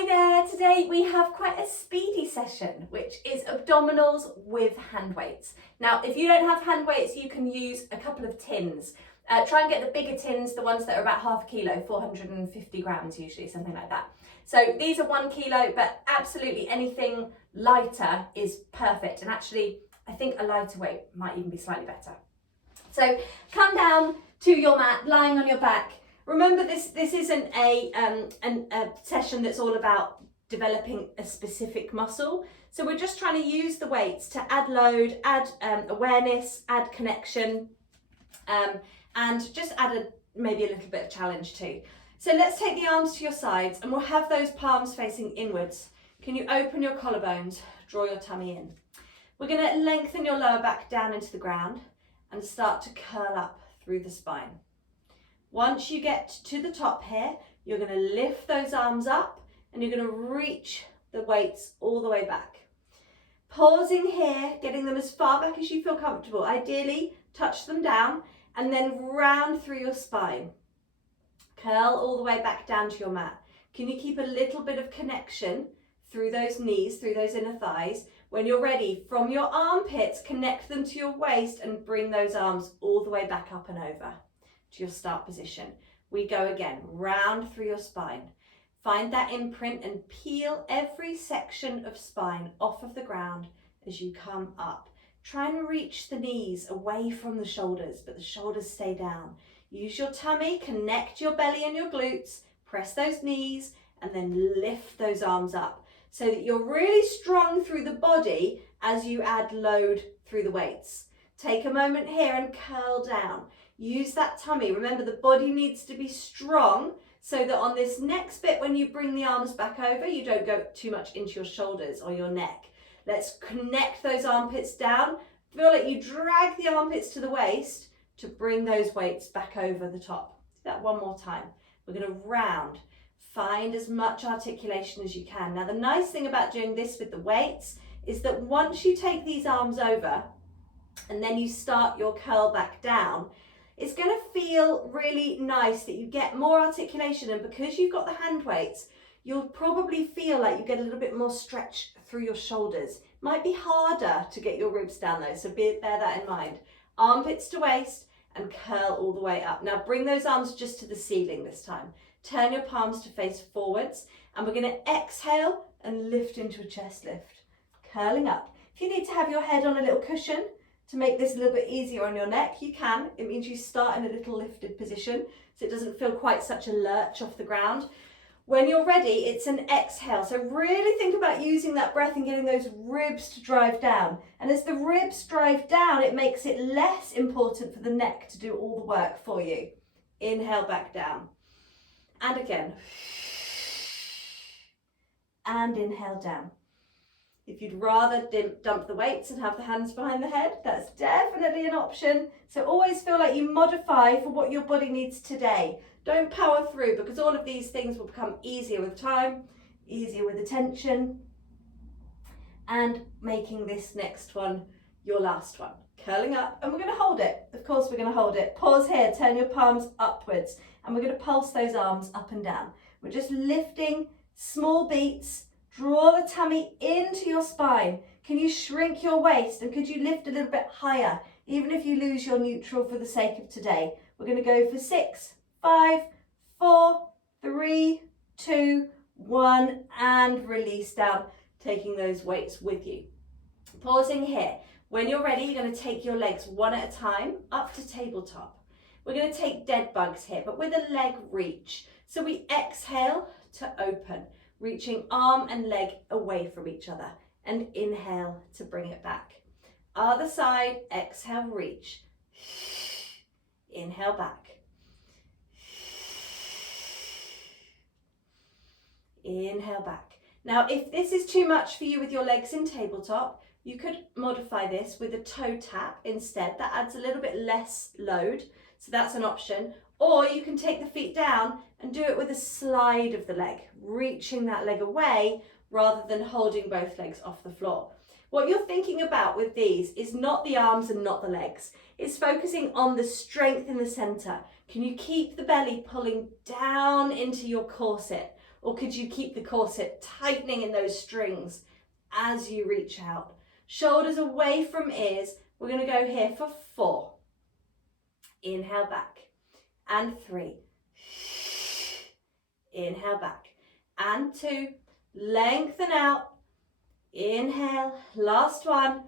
Hi there, today we have quite a speedy session, which is abdominals with hand weights. Now, if you don't have hand weights, you can use a couple of tins. Try and get the bigger tins, the ones that are about half a kilo, 450 grams usually, something like that. So these are 1 kilo, but absolutely anything lighter is perfect. And actually, I think a lighter weight might even be slightly better. So come down to your mat, lying on your back. Remember, this isn't a session that's all about developing a specific muscle. So we're just trying to use the weights to add load, add awareness, add connection, and just add maybe a little bit of challenge too. So let's take the arms to your sides and we'll have those palms facing inwards. Can you open your collarbones, draw your tummy in? We're going to lengthen your lower back down into the ground and start to curl up through the spine. Once you get to the top here, you're going to lift those arms up and you're going to reach the weights all the way back. Pausing here, getting them as far back as you feel comfortable. Ideally, touch them down and then round through your spine. Curl all the way back down to your mat. Can you keep a little bit of connection through those knees, through those inner thighs? When you're ready, from your armpits, connect them to your waist and bring those arms all the way back up and over to your start position. We go again, round through your spine. Find that imprint and peel every section of spine off of the ground as you come up. Try and reach the knees away from the shoulders, but the shoulders stay down. Use your tummy, connect your belly and your glutes, press those knees, and then lift those arms up so that you're really strong through the body as you add load through the weights. Take a moment here and curl down. Use that tummy. Remember, the body needs to be strong so that on this next bit, when you bring the arms back over, you don't go too much into your shoulders or your neck. Let's connect those armpits down. Feel like you drag the armpits to the waist to bring those weights back over the top. Do that one more time. We're going to round. Find as much articulation as you can. Now, the nice thing about doing this with the weights is that once you take these arms over and then you start your curl back down, it's going to feel really nice that you get more articulation, and because you've got the hand weights, you'll probably feel like you get a little bit more stretch through your shoulders. Might be harder to get your ribs down though, so bear that in mind. Armpits to waist and curl all the way up. Now bring those arms just to the ceiling this time. Turn your palms to face forwards, and we're going to exhale and lift into a chest lift, curling up. If you need to have your head on a little cushion to make this a little bit easier on your neck, you can. It means you start in a little lifted position so it doesn't feel quite such a lurch off the ground. When you're ready, it's an exhale. So really think about using that breath and getting those ribs to drive down. And as the ribs drive down, it makes it less important for the neck to do all the work for you. Inhale back down. And again. And inhale down. If you'd rather dump the weights and have the hands behind the head, that's definitely an option. So always feel like you modify for what your body needs today. Don't power through, because all of these things will become easier with time, easier with attention, and making this next one your last one. Curling up, and we're going to hold it. Of course we're going to hold it. Pause here, turn your palms upwards, and we're going to pulse those arms up and down. We're just lifting small beats. Draw the tummy into your spine. Can you shrink your waist, and could you lift a little bit higher, even if you lose your neutral for the sake of today? We're going to go for 6, 5, 4, 3, 2, 1, and release down, taking those weights with you. Pausing here. When you're ready, you're going to take your legs one at a time up to tabletop. We're going to take dead bugs here, but with a leg reach. So we exhale to open, reaching arm and leg away from each other, and inhale to bring it back. Other side, exhale, reach. Inhale back. Inhale back. Now, if this is too much for you with your legs in tabletop, you could modify this with a toe tap instead. That adds a little bit less load, so that's an option. Or you can take the feet down and do it with a slide of the leg, reaching that leg away rather than holding both legs off the floor. What you're thinking about with these is not the arms and not the legs. It's focusing on the strength in the center. Can you keep the belly pulling down into your corset Or could you keep the corset tightening in those strings as you reach out? Shoulders away from ears. We're going to go here for 4. Inhale back. And 3. Inhale back. And 2. Lengthen out. Inhale. Last one.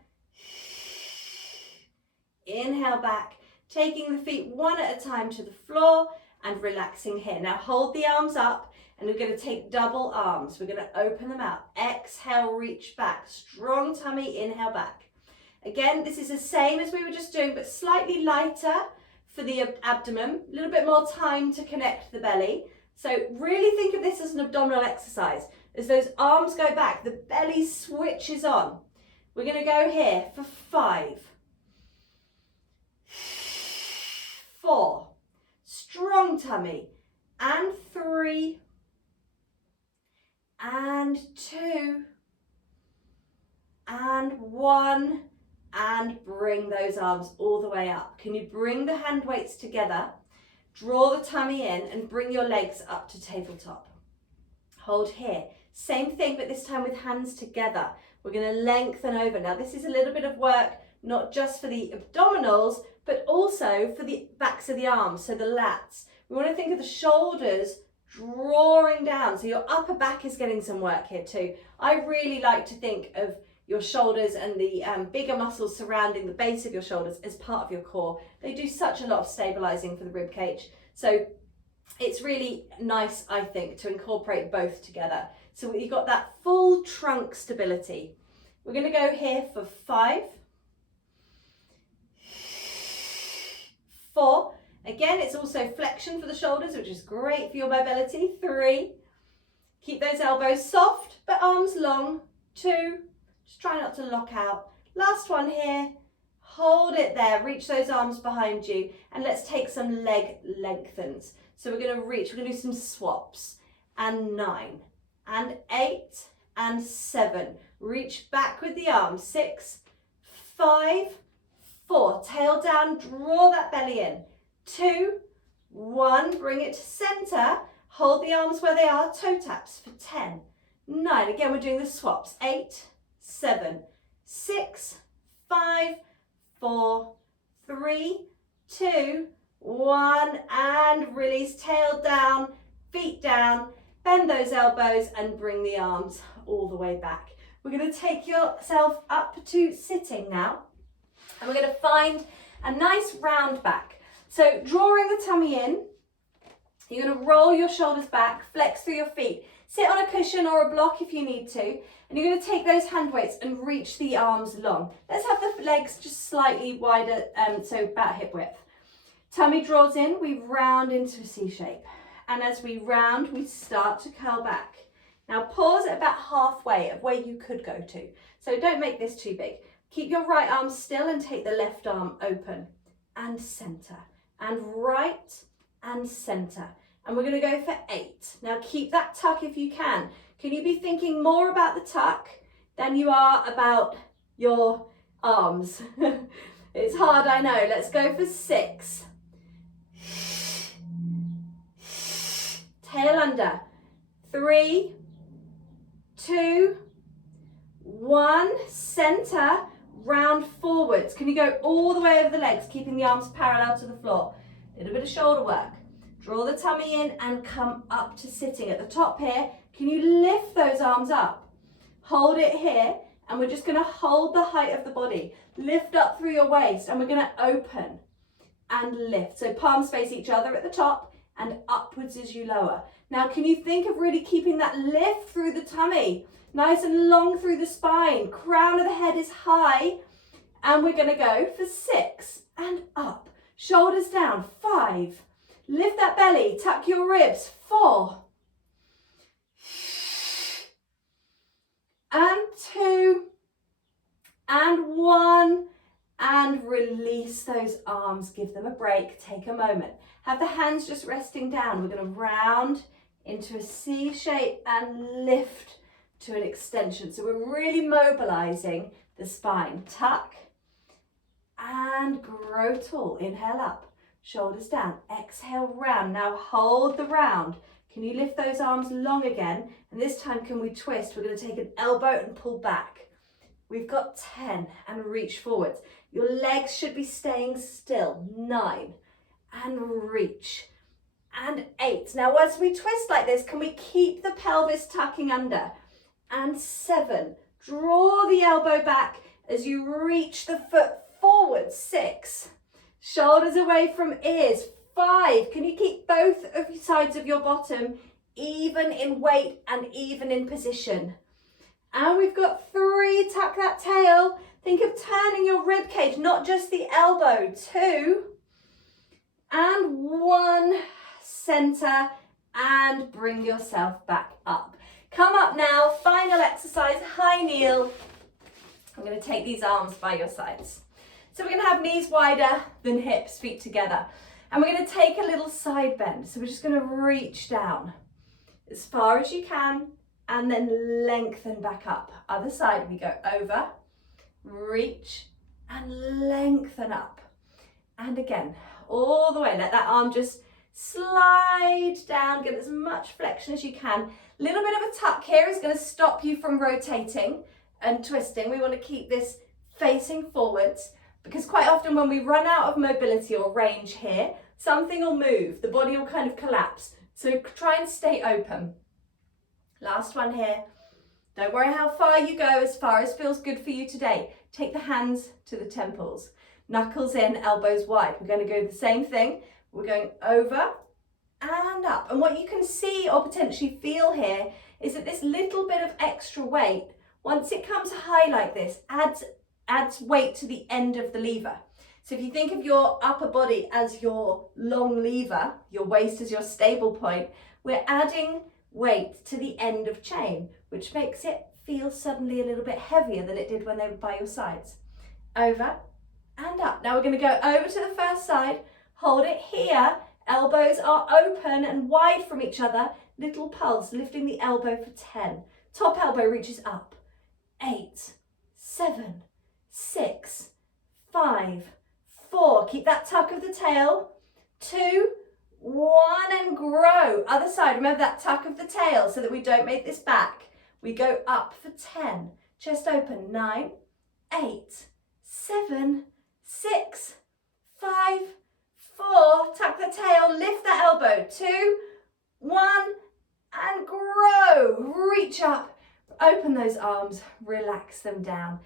Inhale back. Taking the feet one at a time to the floor and relaxing here. Now hold the arms up and we're going to take double arms. We're going to open them out. Exhale, reach back. Strong tummy, inhale back. Again, this is the same as we were just doing, but slightly lighter for the abdomen. A little bit more time to connect the belly. So really think of this as an abdominal exercise. As those arms go back, the belly switches on. We're going to go here for 5. 4, strong tummy, and 3, and 2, and 1, and bring those arms all the way up. Can you bring the hand weights together, draw the tummy in, and bring your legs up to tabletop? Hold here. Same thing, but this time with hands together. We're going to lengthen over. Now this is a little bit of work, not just for the abdominals, but also for the backs of the arms, so the lats. We want to think of the shoulders drawing down, so your upper back is getting some work here too. I really like to think of your shoulders and the bigger muscles surrounding the base of your shoulders as part of your core. They do such a lot of stabilizing for the rib cage. So it's really nice, I think, to incorporate both together. So you've got that full trunk stability. We're going to go here for 5, 4. Again, it's also flexion for the shoulders, which is great for your mobility. 3. Keep those elbows soft, but arms long. 2. Just try not to lock out. Last one here. Hold it there. Reach those arms behind you. And let's take some leg lengthens. So we're going to reach. We're going to do some swaps. And 9. And 8. And 7. Reach back with the arms. 6. 5. 4, tail down, draw that belly in. 2, 1, bring it to center. Hold the arms where they are, toe taps for 10. 9, again, we're doing the swaps. 8, 7, 6, 5, 4, 3, 2, 1, and release, tail down, feet down, bend those elbows and bring the arms all the way back. We're going to take yourself up to sitting now. And we're going to find a nice round back. So drawing the tummy in, you're going to roll your shoulders back, flex through your feet, sit on a cushion or a block if you need to, and you're going to take those hand weights and reach the arms long. Let's have the legs just slightly wider, so about hip width. Tummy draws in, we round into a C shape. And as we round, we start to curl back. Now pause at about halfway of where you could go to. So don't make this too big. Keep your right arm still and take the left arm open and center and right and center. And we're going to go for 8. Now keep that tuck if you can. Can you be thinking more about the tuck than you are about your arms? It's hard, I know. Let's go for 6. Tail under. 3, 2, 1, center. Round forwards. Can you go all the way over the legs, keeping the arms parallel to the floor? A little bit of shoulder work. Draw the tummy in and come up to sitting. At the top here, can you lift those arms up? Hold it here, and we're just going to hold the height of the body. Lift up through your waist, and we're going to open and lift. So palms face each other at the top and upwards as you lower. Now, can you think of really keeping that lift through the tummy? Nice and long through the spine. Crown of the head is high. And we're going to go for 6 and up. Shoulders down. 5. Lift that belly. Tuck your ribs. 4. And 2. And 1. And release those arms. Give them a break. Take a moment. Have the hands just resting down. We're going to round into a C shape and lift to an extension. So we're really mobilizing the spine. Tuck and grow tall. Inhale up, shoulders down. Exhale, round. Now hold the round. Can you lift those arms long again? And this time, can we twist? We're going to take an elbow and pull back. We've got 10 and reach forwards. Your legs should be staying still. 9 and reach. And 8. Now, as we twist like this, can we keep the pelvis tucking under? And 7. Draw the elbow back as you reach the foot forward. 6. Shoulders away from ears. 5. Can you keep both of your sides of your bottom even in weight and even in position? And we've got 3. Tuck that tail. Think of turning your rib cage, not just the elbow. 2. And 1. Center and bring yourself back up. Come up now, final exercise, high kneel. I'm going to take these arms by your sides. So we're going to have knees wider than hips, feet together. And we're going to take a little side bend. So we're just going to reach down as far as you can and then lengthen back up. Other side, we go over, reach and lengthen up. And again, all the way, let that arm just slide down, get as much flexion as you can. Little bit of a tuck here is going to stop you from rotating and twisting. We want to keep this facing forwards because quite often when we run out of mobility or range here, something will move, the body will kind of collapse. So try and stay open. Last one here. Don't worry how far you go, as far as feels good for you today. Take the hands to the temples, knuckles in, elbows wide. We're going to go the same thing. We're going over and up. And what you can see or potentially feel here is that this little bit of extra weight, once it comes high like this, adds weight to the end of the lever. So if you think of your upper body as your long lever, your waist as your stable point, we're adding weight to the end of chain, which makes it feel suddenly a little bit heavier than it did when they were by your sides. Over and up. Now we're going to go over to the first side. Hold it here, elbows are open and wide from each other, little pulse, lifting the elbow for 10. Top elbow reaches up, 8, 7, 6, 5, 4. Keep that tuck of the tail, 2, 1 and grow. Other side, remember that tuck of the tail so that we don't make this back. We go up for 10, chest open, 9, 8, 7, 6, 5, 4, tuck the tail, lift the elbow, 2, 1, and grow. Reach up, open those arms, relax them down,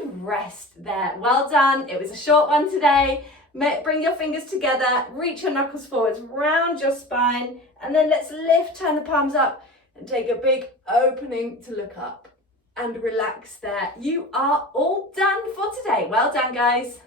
and rest there. Well done. It was a short one today. Bring your fingers together, reach your knuckles forwards, round your spine, and then let's lift, turn the palms up, and take a big opening to look up, and relax there. You are all done for today. Well done, guys.